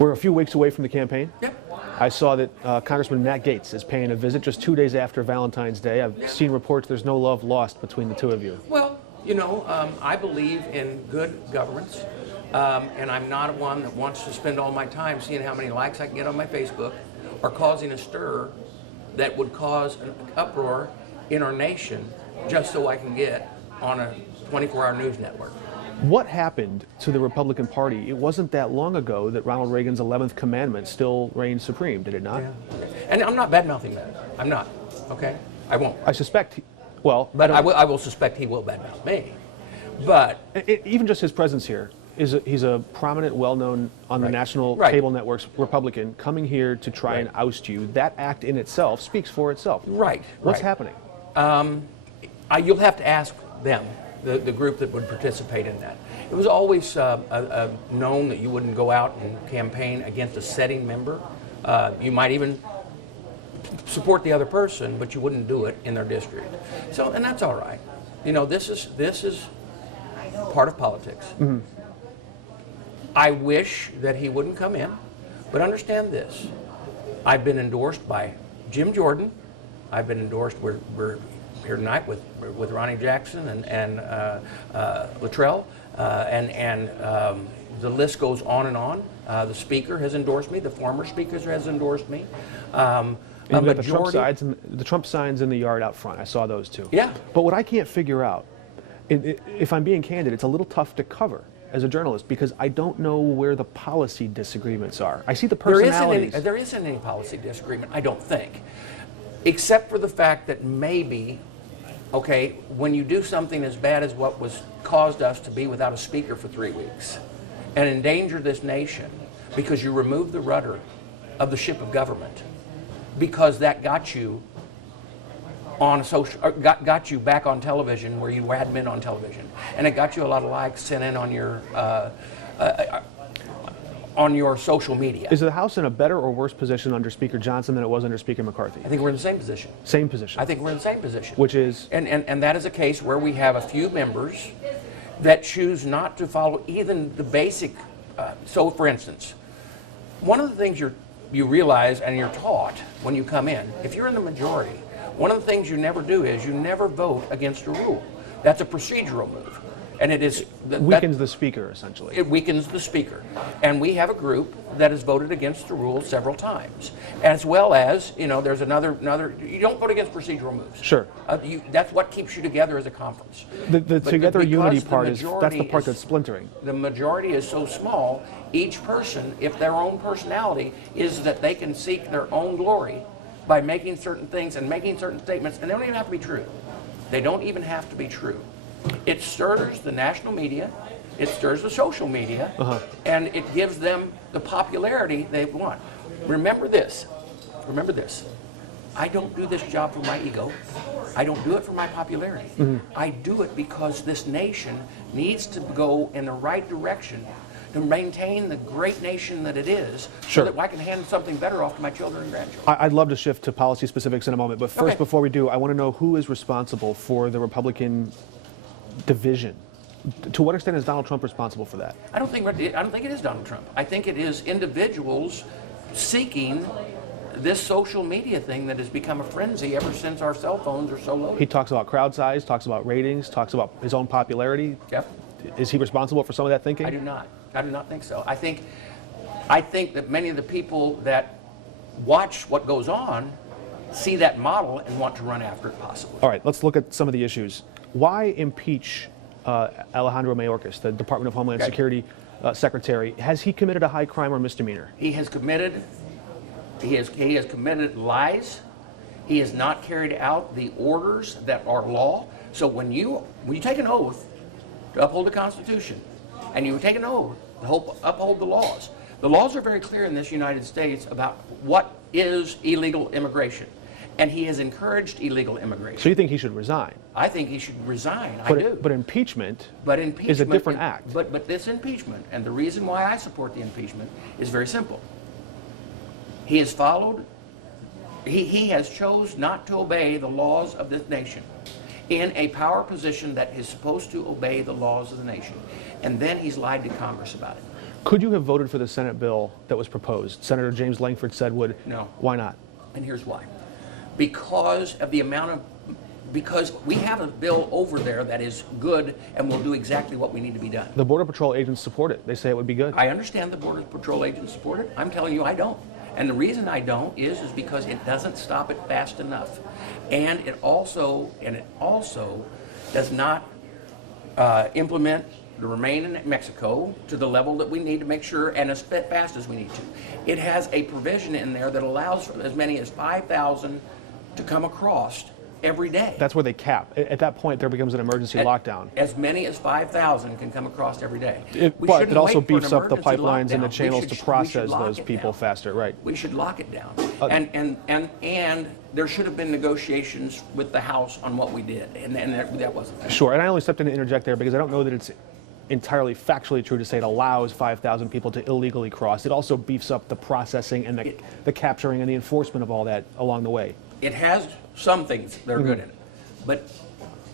We're a few weeks away from the campaign. Yep. I saw that Congressman Matt Gaetz is paying a visit just 2 days after Valentine's Day. I've seen reports there's no love lost between the two of you. Well, you know, I believe in good governance, and I'm not one that wants to spend all my time seeing how many likes I can get on my Facebook or causing a stir that would cause an uproar in our nation just so I can get on a 24-hour news network. What happened to the Republican Party? It wasn't that long ago that Ronald Reagan's 11th commandment still reigned supreme, did it not? Yeah. And I'm not bad-mouthing that. I'm not, okay? I won't. I suspect, but I will suspect he will badmouth me. But even just his presence here, he's a prominent, well-known on the national cable networks Republican coming here to try and oust you. That act in itself speaks for itself. Right. What's happening? You'll have to ask them, the group that would participate in that. It was always known that you wouldn't go out and campaign against a sitting member. You might even support the other person, but you wouldn't do it in their district. So, and that's all right. You know, this is part of politics. Mm-hmm. I wish that he wouldn't come in, but understand this. I've been endorsed by Jim Jordan. I've been endorsed, we're here tonight with Ronnie Jackson and Luttrell, and the list goes on and on. The speaker has endorsed me. The former speaker has endorsed me. And you've got the Trump signs in the yard out front. I saw those too. Yeah. But what I can't figure out, if I'm being candid, it's a little tough to cover as a journalist because I don't know where the policy disagreements are. I see the personalities. There isn't any policy disagreement, I don't think, except for the fact that maybe, okay, when you do something as bad as what was caused us to be without a speaker for 3 weeks and endanger this nation because you removed the rudder of the ship of government, because that got you on got you back on television where you hadn't been on television, and it got you a lot of likes sent in on your social media. Is the House in a better or worse position under Speaker Johnson than it was under Speaker McCarthy? I think we're in the same position. Same position. I think we're in the same position. Which is? And that is a case where we have a few members that choose not to follow even the basic. So, for instance, one of the things you realize and you're taught when you come in, if you're in the majority, one of the things you never do is you never vote against a rule. That's a procedural move. And it is... weakens the speaker, essentially. It weakens the speaker. And we have a group that has voted against the rule several times. As well as, you know, there's another you don't vote against procedural moves. Sure. That's what keeps you together as a conference. The together unity part that's the part that's splintering. The majority is so small, each person, if their own personality is that they can seek their own glory by making certain things and making certain statements, and they don't even have to be true. They don't even have to be true. It stirs the national media, it stirs the social media, and it gives them the popularity they want. Remember this. I don't do this job for my ego. I don't do it for my popularity. Mm-hmm. I do it because this nation needs to go in the right direction to maintain the great nation that it is, so that I can hand something better off to my children and grandchildren. I'd love to shift to policy specifics in a moment, but first, before we do, I want to know who is responsible for the Republican division. To what extent is Donald Trump responsible for that? I don't think it is Donald Trump. I think it is individuals seeking this social media thing that has become a frenzy ever since our cell phones are so loaded. He talks about crowd size, talks about ratings, talks about his own popularity. Yep. Is he responsible for some of that thinking? I do not think so. I think that many of the people that watch what goes on see that model and want to run after it possibly. All right, let's look at some of the issues. Why impeach Alejandro Mayorkas, the Department of Homeland Security Secretary? Has he committed a high crime or misdemeanor? He has committed lies. He has not carried out the orders that are law. So when you take an oath to uphold the Constitution, and you take an oath to uphold the laws are very clear in this United States about what is illegal immigration. And he has encouraged illegal immigration. So you think he should resign? I think he should resign. But impeachment is a different act. But this impeachment, and the reason why I support the impeachment is very simple. He has he has chose not to obey the laws of this nation in a power position that is supposed to obey the laws of the nation. And then he's lied to Congress about it. Could you have voted for the Senate bill that was proposed? Senator James Langford said would. No. Why not? And here's why. Because of the amount of, because we have a bill over there that is good and will do exactly what we need to be done. The Border Patrol agents support it. They say it would be good. I understand the Border Patrol agents support it. I'm telling you I don't. And the reason I don't is because it doesn't stop it fast enough. And it also does not implement the remain in Mexico to the level that we need to make sure, and as fast as we need to. It has a provision in there that allows for as many as 5,000 to come across every day. That's where they cap. At that point, there becomes an emergency lockdown. As many as 5,000 can come across every day. But it also beefs up the pipelines and the channels to process those people faster, right? We should lock it down. And there should have been negotiations with the House on what we did, and that wasn't there. Sure, and I only stepped in to interject there because I don't know that it's entirely factually true to say it allows 5,000 people to illegally cross. It also beefs up the processing and the capturing and the enforcement of all that along the way. It has some things that are good in it, but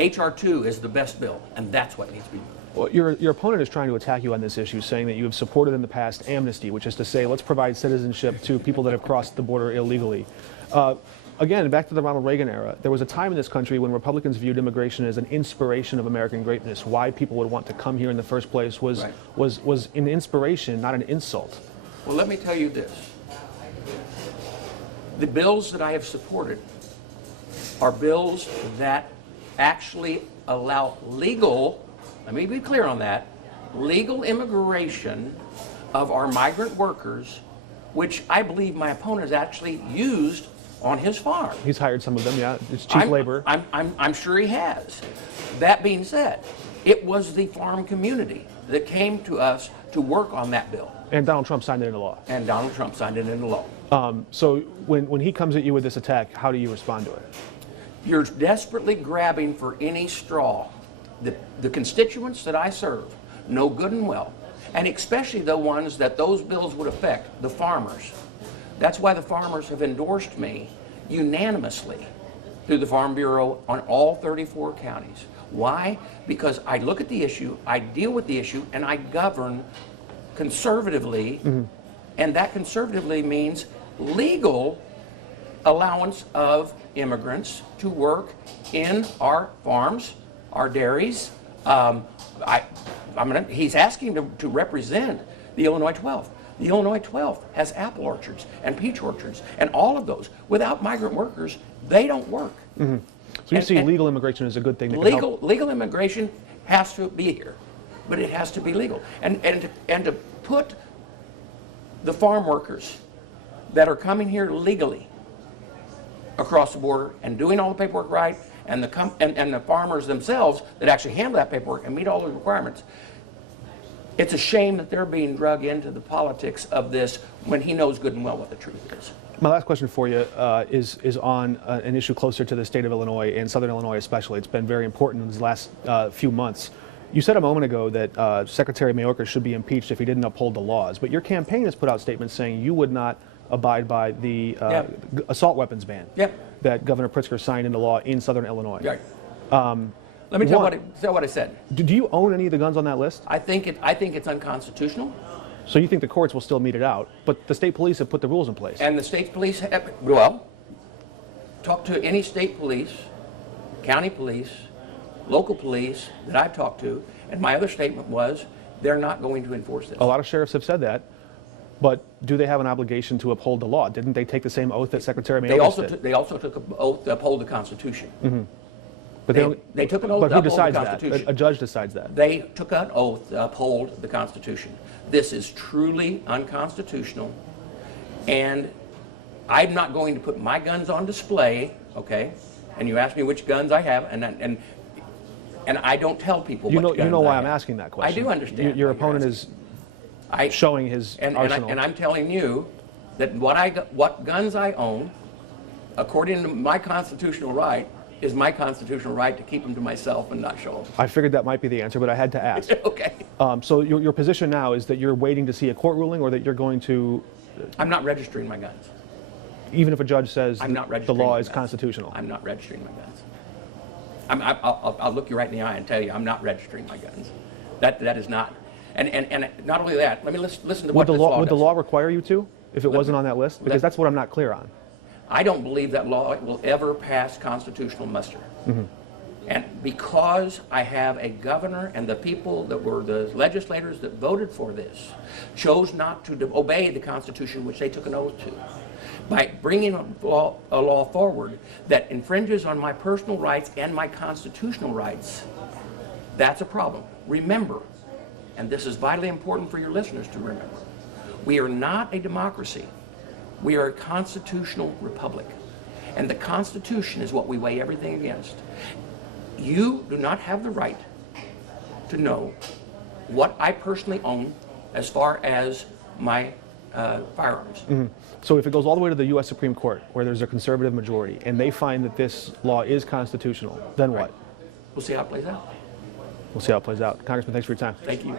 H.R. 2 is the best bill, and that's what needs to be moved. Well, your opponent is trying to attack you on this issue, saying that you have supported in the past amnesty, which is to say, let's provide citizenship to people that have crossed the border illegally. Again, back to the Ronald Reagan era, there was a time in this country when Republicans viewed immigration as an inspiration of American greatness. Why people would want to come here in the first place was an inspiration, not an insult. Well, let me tell you this. The bills that I have supported are bills that actually allow legal, let me be clear on that, legal immigration of our migrant workers, which I believe my opponent has actually used on his farm. He's hired some of them, yeah. It's cheap labor. I'm sure he has. That being said, it was the farm community that came to us to work on that bill. And Donald Trump signed it into law. And Donald Trump signed it into law. So when he comes at you with this attack, how do you respond to it? You're desperately grabbing for any straw. The constituents that I serve know good and well, and especially the ones that those bills would affect, the farmers. That's why the farmers have endorsed me unanimously through the Farm Bureau on all 34 counties. Why? Because I look at the issue, I deal with the issue, and I govern conservatively, and that conservatively means legal allowance of immigrants to work in our farms, our dairies. He's asking to represent the Illinois 12th. The Illinois 12th has apple orchards and peach orchards, and all of those. Without migrant workers, they don't work. So you see legal immigration as a good thing that can help. Legal immigration has to be here, but it has to be legal. And to put the farm workers that are coming here legally across the border and doing all the paperwork right, and the farmers themselves that actually handle that paperwork and meet all the requirements, it's a shame that they're being drug into the politics of this when he knows good and well what the truth is. My last question for you is on an issue closer to the state of Illinois and Southern Illinois especially. It's been very important in these last few months. You said a moment ago that Secretary Mayorkas should be impeached if he didn't uphold the laws, but your campaign has put out statements saying you would not abide by the assault weapons ban that Governor Pritzker signed into law in Southern Illinois. Let me tell what I said. Do you own any of the guns on that list? I think it's unconstitutional. So you think the courts will still mete it out, but the state police have put the rules in place. And the state police talk to any state police, county police, local police that I've talked to, and my other statement was they're not going to enforce this. A lot of sheriffs have said that, but do they have an obligation to uphold the law? Didn't they take the same oath that Secretary Mayorkas did? They also took an oath to uphold the Constitution. But they took an oath to uphold the Constitution. A judge decides that. They took an oath to uphold the Constitution. This is truly unconstitutional, and I'm not going to put my guns on display, okay? And you asked me which guns I have, and I don't tell people what guns I have. You know why I'm asking that question. I do understand. Your opponent is showing his arsenal. And I'm telling you that what guns I own, according to my constitutional right, is my constitutional right to keep them to myself and not show them. I figured that might be the answer, but I had to ask. Okay. So your position now is that you're waiting to see a court ruling, or that you're going to... I'm not registering my guns. Even if a judge says the law is constitutional? I'm not registering my guns. I'll look you right in the eye and tell you I'm not registering my guns. That is not. And not only that, let me listen to Would what this law would the does. law require you to if it wasn't on that list? Because that's what I'm not clear on. I don't believe that law will ever pass constitutional muster. And because I have a governor and the people that were the legislators that voted for this chose not to obey the Constitution, which they took an oath to, by bringing a law forward that infringes on my personal rights and my constitutional rights, that's a problem. Remember, and this is vitally important for your listeners to remember, we are not a democracy. We are a constitutional republic. And the Constitution is what we weigh everything against. You do not have the right to know what I personally own as far as my firearms. So if it goes all the way to the U.S. Supreme Court, where there's a conservative majority, and they find that this law is constitutional, then what? We'll see how it plays out. We'll see how it plays out. Congressman, thanks for your time. Thank you.